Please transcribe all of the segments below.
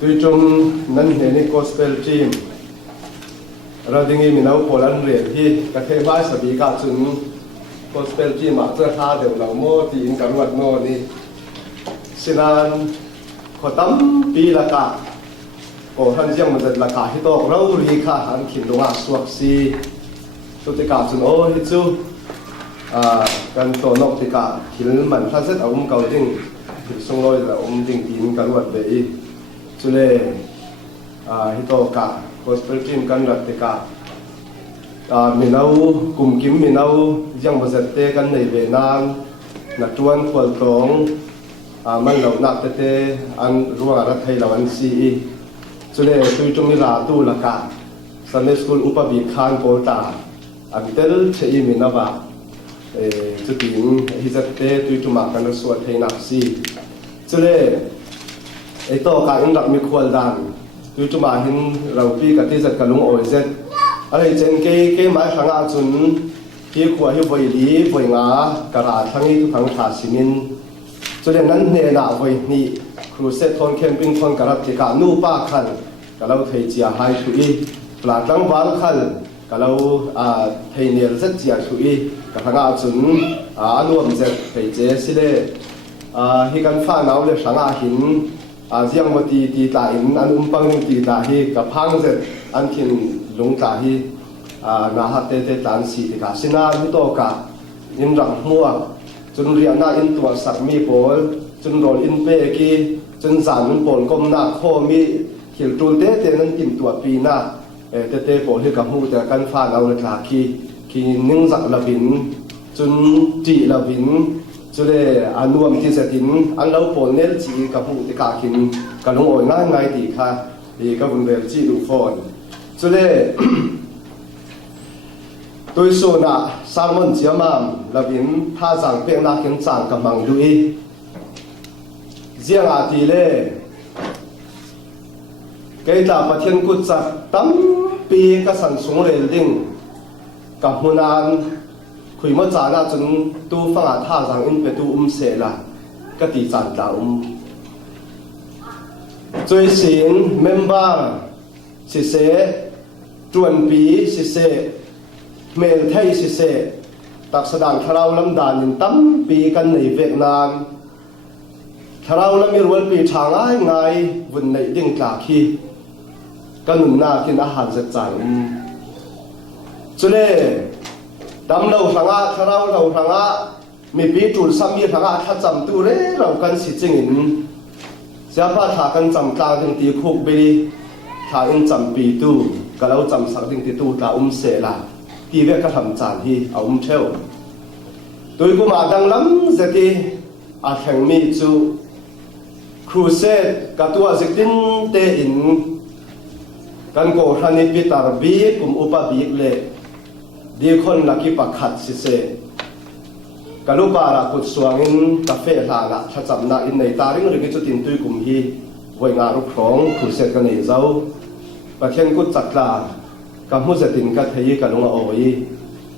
ตุยจงนั้นเห็นใน gospel team เราดึงมีน้ำโพลันเรียนที่กระเทว่าสบีกาจุน gospel team มาเจอท่าเดี๋ยวเราโม่ตีนกันวัดโน่นี่สินานขอตั้มปีละกะโอ้ท่านเจ้ามันจะละกะที่โตเราลีค่าหันขินลงอาสวกซีตุติกาจุนโอ้ฮิจูกันตัวนกติกาขินมันท่านเสร็จเอาเก่าจริงถึงส่งลอยแล้วจริงตีนกันวัดเลยจุเลฮิโตกะ gospel team กันรัติกามีนากุมกิมมีนายังมาเสร็จเตกันในเวนานนักจวนขวดตรงมันเราหนักเตอันรัวรัฐไทยเราอันซีจุเลตุยจงนิราตูละกาสันนิสกุลอุปบิคานโปตาอันเตลเชยมีนาบะจุดถึงฮิจัตเตตุยจุมากันสวดไทยนักซีจุเลไอโตการอินดักมีควรดันตุยจุมาหินเราพี่กับที่จัดกันลุงโอเซตอะไรเจนเก้หมายสังอาจุนที่ขวาที่ไวดีไวงากระดาษทั้งนี้ทุกทั้งขาสินินจุดนั้นเนี่ยนะไวนี่ครูเซตทอนแคมปิ้งทอนกระดับที่การนู่ป้าขันกับเราเทจียหายชุยปลาตั้งวานขันกับเราเทเนียร์เซตจียชุยกับทั้งอาจุนนวมเซตเทเจสิเลที่กันฟ้าหนาวเลยสังอาหินเสียงวัตีตีตาหินอันปังตีตาฮีกับพังเซตอันทินลงตาฮีนาฮัตเตเตตันสีติกาสินาฮิโตกะอินรังมัวจนเรียนนาอินตัวสักมีโปลจนโรลอินเปกีจนสารโปลกมนาโคมีเขียนตูเตเตนั้นกินตัวปีนาเตเตโปลที่กับหูแต่กันฟ้าเราเลยขาคีนิ่งสักละบินจนจีละบินจุเลอันรวมที่เสถินอันเราโปลเนลจีกับหูติกาขินกับลงโอนง่ายง่ายดีค่ะดีกับบุญเวลจีดูฟอนจุเลโดยส่วนสร้างมันเจียมามละบินท่าสั่งเพียงนักเขียนสั่งกับมังดุยเจียงอาทีเล่เกิดจากประเทศกุศลตั้มปีกษัตริย์สงเรลดิ้งกับมุนานคุยมาจานาจนตู้ฟังท่าสั่งอินไปตู้เสละก็ตีจันตาจอยสิงเมมเบอร์สิเสจวนปีสิเสเมลไทยสิเสตักแสดงทาราวลำดานินตั้มปีกันในเวียดนามทาราวลำมีรวนปีทางง่ายวันในดิ่งกาคีกันหนุนนากินอาหารจัดจานจุเลดำเราทางทาราวเราทางมีปีจุลซ้ำมีทางถ้าจำตัวเร่เรากันสิจริงเสียป้าถากันจำกลางถึงตีคุกบีถาอินจำปีตู้ก็เราจำสักถึงตีตู้ตาเสละที่เวกทำจานที่เอาเที่ยวโดยกูมาดังล้ำจะที่อาแข่งมีจูครูเซตกับตัวสิตินเตอินกันโกรันิปิตาร์บีกุมอุปบีกเล่ดีคนลักกี้ปักขัดสิเซกันลูกปารากุดสวงินกาเฟ่ลาละถ้าจำนาอินในตาริงหรือกิจตินตุยกุมฮีไว้งานรุกร้องครูเซตกันในเจ้าประเทศกุดจักลากับมุสลิมก็เทียกันลงเอาไว้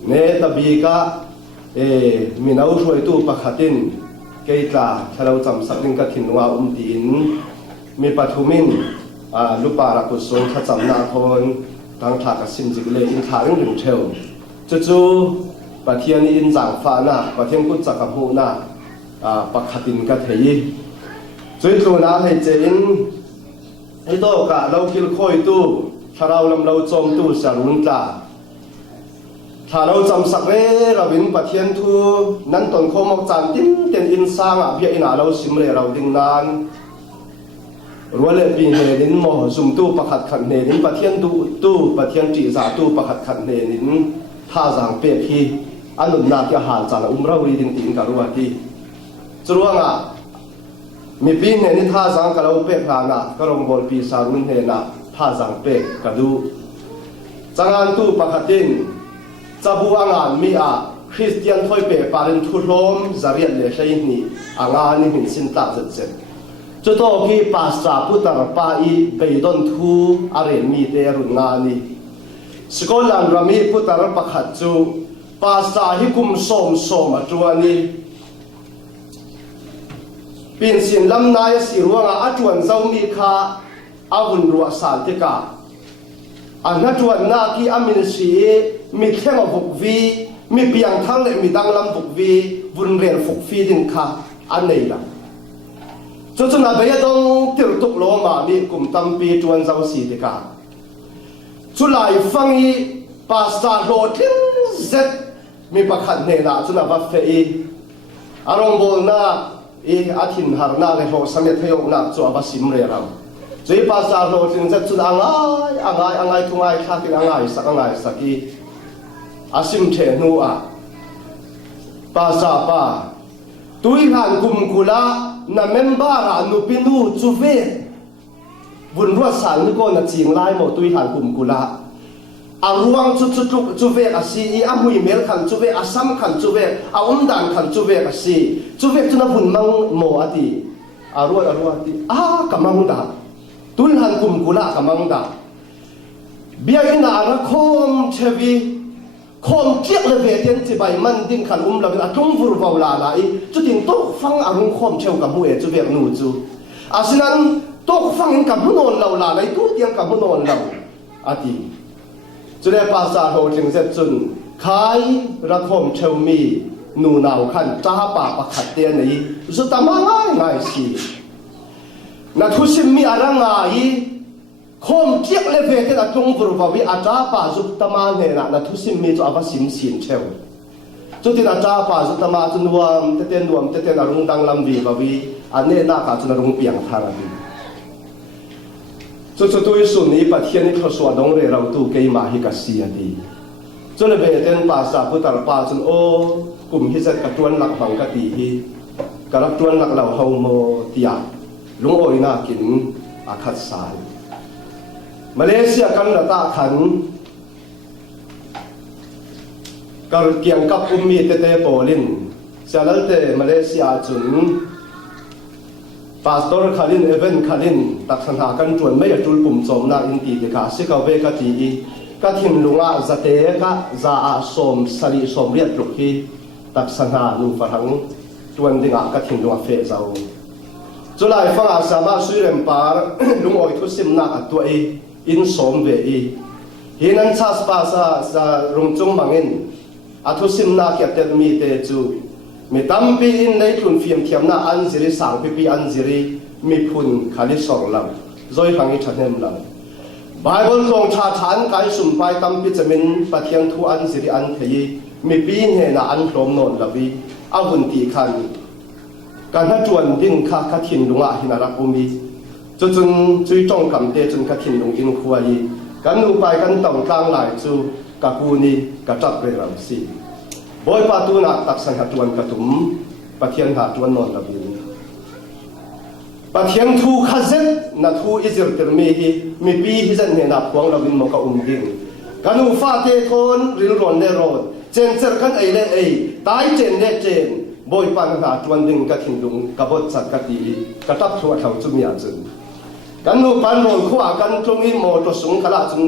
เนตบีก็มีน้าช่วยตู้ประคัตินเกตลาถ้าเราจำสักนิดก็ถิ่นว่าตีนมีปัทุมินลูกปารักุศลถ้าจำนาทนทางถากสินจิกเลยอินทาริงหนึ่งเทวจู่ๆประเทศนี้อินจังฟ้านะประเทศกุศลกับหูนะประคัตินก็เทียจุดตัวนะให้เจนให้โตกะเราคิดค่อยตู้ถ้าเราลำเราจมตู้สรุนตาถ้าเราจำสักเร่เราวินปะเทียนทูนั้นตอนโคมกจานติ้งเต็นอินสร้างเพียอินาเราสิมเร่เราดิ้งนานรัวเล่ปีเนนินโมซุมตู้ประคัดขันเนนินปะเทียนตู้ปะเทียนจีจ่าตู้ประคัดขันเนนินท่าจางเปียพีอันนุนนาที่หาจานเรารีดิ้งติ้งกันรัวที่จรวงมีปีเนนินท่าจางกับเราเปียพานะก็ลงบอลปีสารุนเนนะท่าจางเปียกระดูจังอันตู้ประคัดินจะบัวงานมีคริสเตียนถอยเปปารินทุรมจารียนเลชัยนี่งานนี้หินสินตาเจ็ดจุดโตกี้ภาษาพุทธร์ปาอีเบยดอนทูอารีมีเตรุนงานีสกอลันรามีพุทธร์ประคัดจูภาษาฮิคุมสมมาจวนีปีนสินลำนายสิรวงอาจวนเจ้ามีค่า อาวุนรัวสารติกาอันนั้นจวนนากีอามินสีมีแค่มาบุกวีมีเพียงทั้งเลยมีดังลำบุกวีวุนเรียนฟุกฟีดินค่ะอันนี้ละจนน่ะเบียดงติรตุกโลมามีกลุ่มตั้มปีจวนเจ้าสีติกาจุลัยฟังอีภาษาโรดินเซตมีประคันเนน่ะจุน่ะว่าเฟอีอารมณ์โบน่ะอีอาทินหารน่ะเลยโหสมัยเที่ยวน่ะจัวว่าสิมเรียเราจุยภาษาโรดินเซตจุน่ะอ่างายทุ่งไงข้ากินอ่างายสักอีอาสิมเทนูอ่ะภาษาป่าตุยหันกุมกุลาน่ะเมมบารานุปินูจูเวบุญรัวสันนี่ก็น่ะจิงไล่หมดตุยหันกุมกุลาอารวงจุจูเวกสิอามุยเมลขันจูเวอาซัมขันจูเวอาดันขันจูเวกสิจูเวจุน่ะบุญมังโมอดีอารวดีกำมังดาตุยหันกุมกุลากำมังดาเบียอินาระคมเชวีคมเจียกเลยเวทีนที่ใบมันดิ้งขันเราเป็นทุ่งฟูร์บอลลาไลจุดทิ้งโต๊ะฟังอารมณ์คมเชี่ยวกับมือจูเวกนูจูอาศัยนั้นโต๊ะฟังกับมือนอนเราลาไลตู้เตียงกับมือนอนเราอดีจุดในภาษาโหจึงเสร็จจุนขายระคมเชี่ยวมีนูนาวขันจ้าป่าประคัดเตียนนี้สุดตามาง่ายสินัทุสิมีอะไรง่ายคมเจียกเลเวทีนทุ่งฟูร์บอลวิอาจ้าป่าสุดตามาเนี่ยนัทุสิมีจุอาภาสิมสินเชี่ยวจุดที่อาจ้าป่าสุดตามาจุนวมเตนอารมณ์ดังลำวีบวีอันนี้น่าการจุนอารมณ์เปียงทางอันนี้จุดตัวสุนีปัจเจียนเขาสวดงเรเราตูเกยมาฮิกัสเซียดีจนเบเตนภาษาพุทธรปาจนโอกลุ่มฮิจัดกระตวนหลักบังกตีฮีกระตวนหลักเหล่าเฮาโมติยาลุงโอยน่ากินอาคัดสายมาเลเซียกันระตาขันกระเกียงกับมีเตโปลินเซลัลเตมาเลเซียจุนปาสตอร์คาลินเอเวนคาลินตักสันหากันจวนไม่จุลปุ่มโจมนาอินตีเดกาสิกาเวกตีก็ทิ้งลุงอาจะเตะก็จะอาสมสลีสมเรียดลุกฮีตักสันหานูฝรั่งจวนดิ่งก็ทิ้งลุงอาเฟเจ้าจุลัยฟังอาสามาสุยเรมปาร์ลุงโอยทุสิมนักตัวอินสมเวอีฮินันชาสปาซาจะรุงจงมังอินอาทุสิมนักเก็บเตมีเตจูมีตั้มปีอินในทุนฟิล์มเทียมน่าอันจิริสังปีอันจิริมีพุนขาลิสองลำจอยฟังอีชันเนมลำไบเบิลทรงชาชานกายสุ่มไปตั้มปีจะมินปะเทียงทูอันจิริอันเทียมีปีเฮน่าอันพร้อมนนลวีอาวุนตีขันการถ้าจวนดิ้งข้าขัดหินลุงอาหินารักอุมีจนจุยจ้องกำเตจนขัดหินลุงอินควายกันนูไปกันต่างกลางหลายจูกับกูนี่กับจับเรื่องสิบอยปาตูนักตักสังหาจวนกระตุ้มปะเทียนหาจวนนอนระบินปะเทียนทูขจัดนัทูอิจิรติมีฮีมีปีฮิจันเนนับพวงระบินมกะดิ่งกันนูฟาเตทอนริลรอนเนรอนเจนเซอร์กันเอเลเอตายเจนเนเจนบอยปานหาจวนดิ่งกะทิ้งลุงกะบดสัตกะตีกะตับชัวเขาจุมีอาจุนกันนูปันรอนขวากันตรงนี้โมตสุงขลาจุน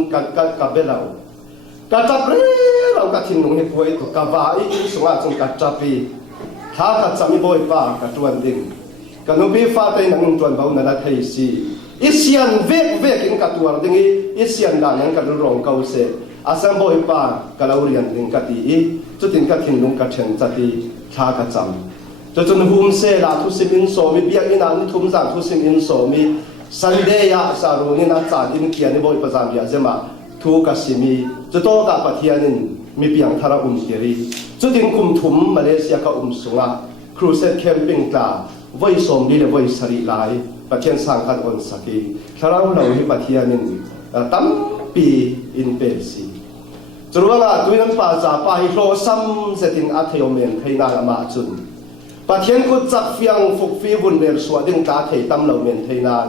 กะเบลากะจับเร่เรากะทิ้งลงให้ป่วยก็กะว่าอีกสงอาจงกะจับปีถ้ากะจับมีบ่อยป้ากะจวนดิ่งกะนุบีฟ้าเตนังจวนเบานั่นละเทซีอิเซียนเวกอินกะตัวดิ่งอิเซียนด่านยังกะรองเกาเสอาสังบ่อยป้ากะเราเรียนดิ่งกะตีจุดดิ่งกะทิ้งลงกะเชนจัดตีถ้ากะจับจนหุมเสลาทุสิมินโสมีเบียอินันทุมจังทุสิมินโสมีสันเดียสารุนินัจาดินเกียนิบ่อยประจำยาเจมาทูกัสิมีจุดโตกับปะเทียนินมีเพียงทาราเกรีจุดทิ้งคุมถุมมาเลเซียกับสุงะครูเซตแคมปิ้งตาไว้สมดีเลยไว้สรีไลปะเทียนสังกัดอนสกีทาราเราให้ปะเทียนินตั้มปีอินเปซีจุดว่าตัวนั้นป้าจ่าป้าฮิโรซัมเซตินอัธยมเมนให้นาละมาจุนปะเทียนกุจักเฟียงฟุกฟีบุญเดลสวดิงตาเทตั้มเราเมนให้นาน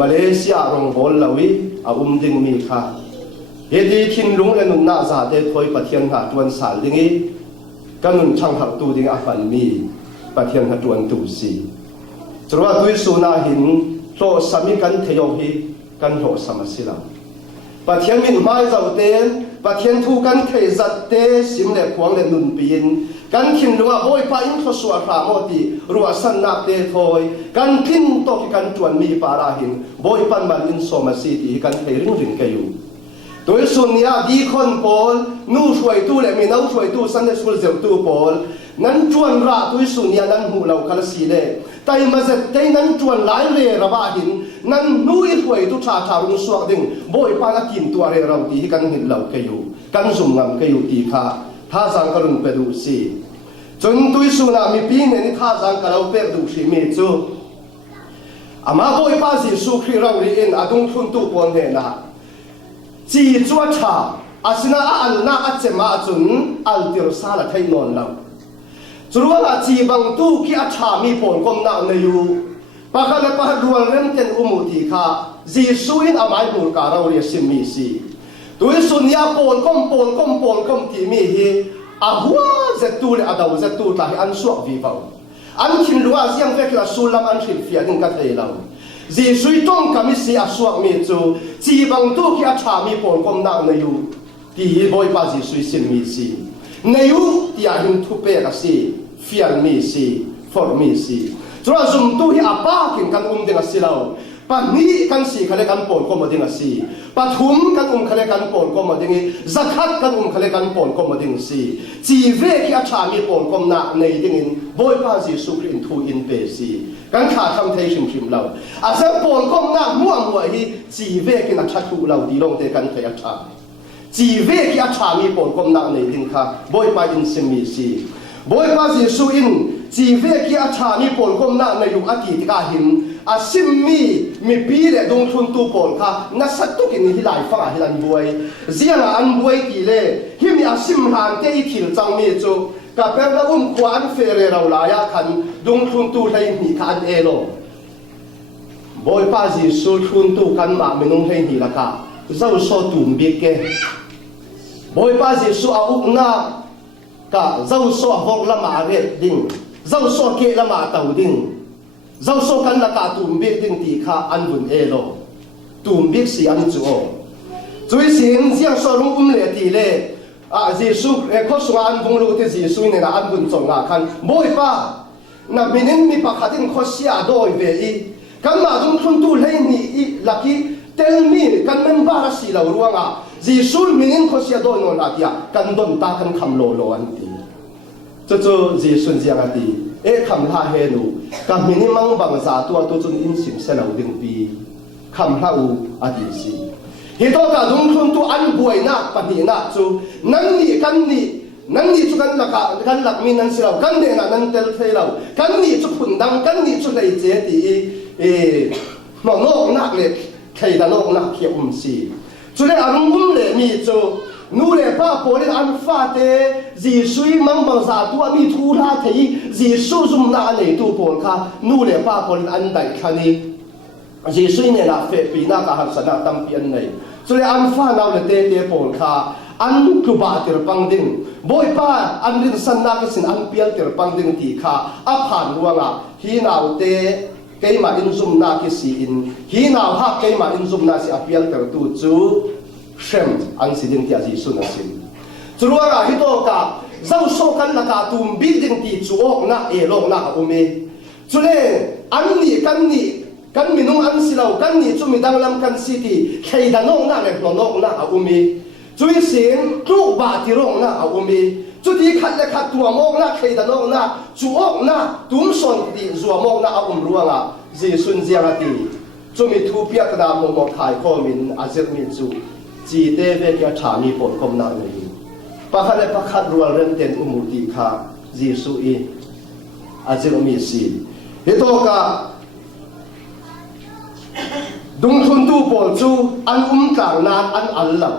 มาเลเซียรองบอลลาวิอาดิงมีค่ะเฮดีทิ้งลุงเอ็นุนน่าจะได้ถอยปะเทียนหาจวนสารดิ่งกันนุนช่างหักตูดิ่งอาฟันมีปะเทียนหาจวนตูสีจุดว่าตุยสุนาหินโลสามีกันเทยงฮีกันโลสามัสิลาปะเทียนมินไม้เจ้าเต้นปะเทียนทูกันเทจัดเตสิมเล็บขวางเล็นุนปีน kan thin lunga boy pa in khoswa kha moti ruwa san nak te thoi kan thin to ki kan tuan mi para hin boy pan mal in soma city kan thei ring ring kayu toy sunia di khon pol nu shoi tu le mi nau shoi tu san de sul zeu tu pol nan chuan ra toy sunia nan hu lau kala si le tai ma zet tai nan chuan lai le ra ba hin nan nu i shoi tu tha tha rung suak ding boy pa na kin tu are rau ti kan hin lau kayu kan zum ngam kayu ti kha tha sang karun pe du si chun tui su na mi pi ne ni tha sang ka lo pe du si mi chu ama boy pa si su khri rau ri in adung thun tu pon ne na chi chua tha asina a al na a chema chun al tir sa la thai non lau chuwa la chi bang tu ki a tha mi pon kom na ne yu pa kha la pa rual rem ten umu ti kha ji su in amai mur ka rau ri sim mi si tui su nia pon kom ti mi hi a hua zetu le adau zetu ta hi an suak vi vau an thin lua siang vek la sulam an thil fia ding ka thei lau ji sui tong kami si a suak mi chu chi bang tu ki a tha mi pon kom na na yu ti hi boy pa ji sui sim mi si na yu ti a hin thu pe ka si fial mi si for mi si chura zum tu hi a pa kin kan ding a si lau pa ni kan si khale kan pon ko ma ding a si pathum kan khale kan pon ko ma ding zakhat kan khale kan pon ko ma ding si chi ve ki a tha mi pon kom na nei ding in boy pa ji su krin thu in pe si kan kha tham thei shim shim lau a sa pon kom na muam hi chi ve ki na tha thu lau di long te kan thei a tha chi ve ki a tha mi pon kom na nei ding kha boy pa in sim mi si boy pa ji su in chi ve ki a tha mi pon kom na na yu ati ti ka him a sim mi pi le dong thun tu pon kha na sat tu kin hi lai fa hi lan buai zia na an buai ti le hi mi a sim han te i thil chang mi chu ka per la khwa an fe re rau la ya khan dong thun tu lai mi kha an e lo boy pa ji su thun tu kan ma mi nong hei ni la ka zau so tum bi ke boy pa ji su a uk na ka zau so hok la ma re ding zau so ke la ma tau ding zau so kan la ka tum bi ding ti kha an bun e lo tum bi si an chu o chui sin jiang so lung le ti le a jesu e kho su an bung lu te jesu ne na an bun chong nga khan boy pa na minin mi pa khatin kho sia doi ve i kan ma dung thun tu lei ni i laki tell me kan men ba si lo ruanga jesu minin kho sia doi no la tia kan don ta kan kham lo lo an ti cho jesu jiang a ti e kham ha he nu ka mini mang bang za tu tu chun in sim se lo ding pi kham ha u a ti si hi to ka dung thun tu an buai na pa ni na chu nan ni kan ni chu kan la ka kan lak min nan si lo kan de na nan tel thei lo kan ni chu phun dang kan ni chu lei che ti mo no nak le thei da no nak khia si chu le ang le mi chu nu le pa po le an fa te ji sui mang bang za tu mi thu la thei ji su zum na nei tu pon kha nu le pa po le an dai khani ji sui ne la fe pi na ka har sana tam pi an nei chu le an fa na le te pon kha an ku ba tir pang ding boy pa an rin san na ka sin an pial tir pang ding ti kha a phan ruanga hi nau te ke ma in zum na ki si in hi nau ha ke ma in zum na si a pial tir tu chu shem an si ding ti a ji su na sin chruwa ga hi to ka zau so kan la ka tum building ti chu ok na e long na ka ume chule an ni kan minung an silau kan ni chu mi dang lam kan city khei da no na le no na a ume chui sin tu ba ti rong na a ume chu ti khat le khat tua mong na khei da no na chu ok na tum son ti zuwa mong na a ruanga ji sun jia ti chu mi thu pia ka da mo thai ko min a zer mi chu chi te ve kya tha mi pon kom na ni pakhat le pakhat rual ren ten umurti kha jesu i azir mi si hito ka dung thun tu pol chu an tlang na an alla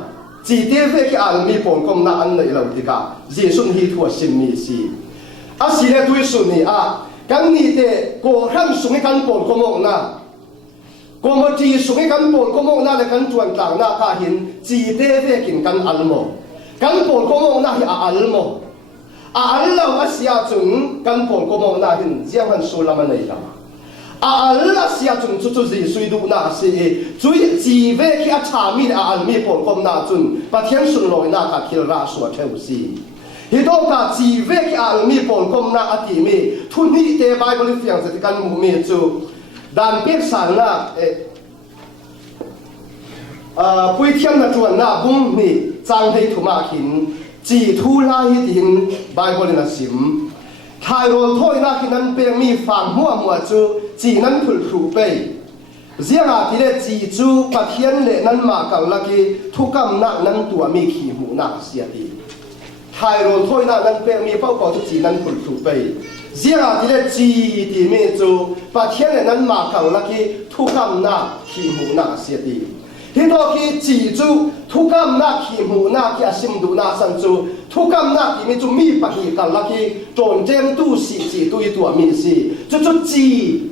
chi te ve ki al mi pon kom na an nei lo ti ka jesu hi thua sim mi si a si le tu su ni a kan ni te ko ram sungi kan pon kom na ko mo ti sungi kan pon kom na le kan tuan tlang na ka hin chi te ve kin kan almo kan pon kom na hi a almo a allo asia chung kan pon kom na hin jiang han su lama nei lama a alla sia chung chu chu ji sui du na si chui ji ve ki a cha mi a al mi pon kom na chun pa thian sun loi na ka khil ra su theu si hi do ka chi ve ki al mi pon kom na ati mi thu ni te bible fiang se kan mu mi chu dan pek san na pui thiam na chuan na bung ni chang hei thuma khin chi thu la hi tin bible na sim thai ro thoi na khin an pe mi fam mua chu chi nan phul thu pe zianga ti le chi chu pathian le nan ma kang la ki thu kam na nan tua mi khi mu na sia ti thai ro thoi na nan pe mi pau ko chu chi nan phul thu pe zianga ti le chi ti mi chu pathian le nan ma kang la ki thu kam na khi mu na sia ti hi do ki chi chu thu kam na khi mu na ki asim du na san chu thu kam na ki mi chu mi pa hi kal la ki ton jem tu si chi tu i tu mi si chu chu chi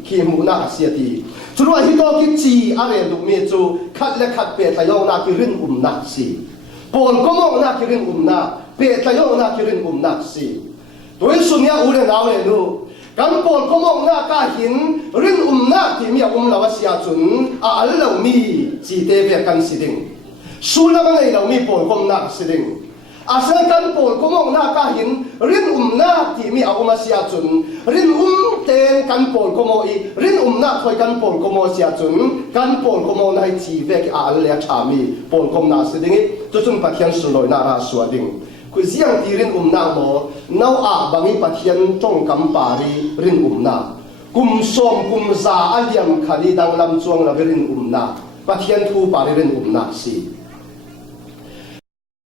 khi mu na sia ti chu ro hi do ki chi a re du mi chu khat le khat pe ta yo na ki rin na si pon ko mo na ki rin na pe ta yo na ki rin na si toi sunya u le na le nu kan pon ko mo na ka hin rin na ti mi la sia chun a al lo mi chi te ve kan si ding su la ba nei lo mi pon ko na si ding a sa kan pon ko mo na ka hin rin na ti mi a sia chun rin ten kan pon ko mo i rin na thoi kan pon ko mo sia chun kan pon ko mo na chi ve ki a le cha mi pon ko na si ding to chun pa khian su loi na ra su ding ku ziang ti rin na mo nau a bangi pathian tong kam pari rin na kum som kum za aliam khali dang lam chuang la rin na pathian thu pari rin na si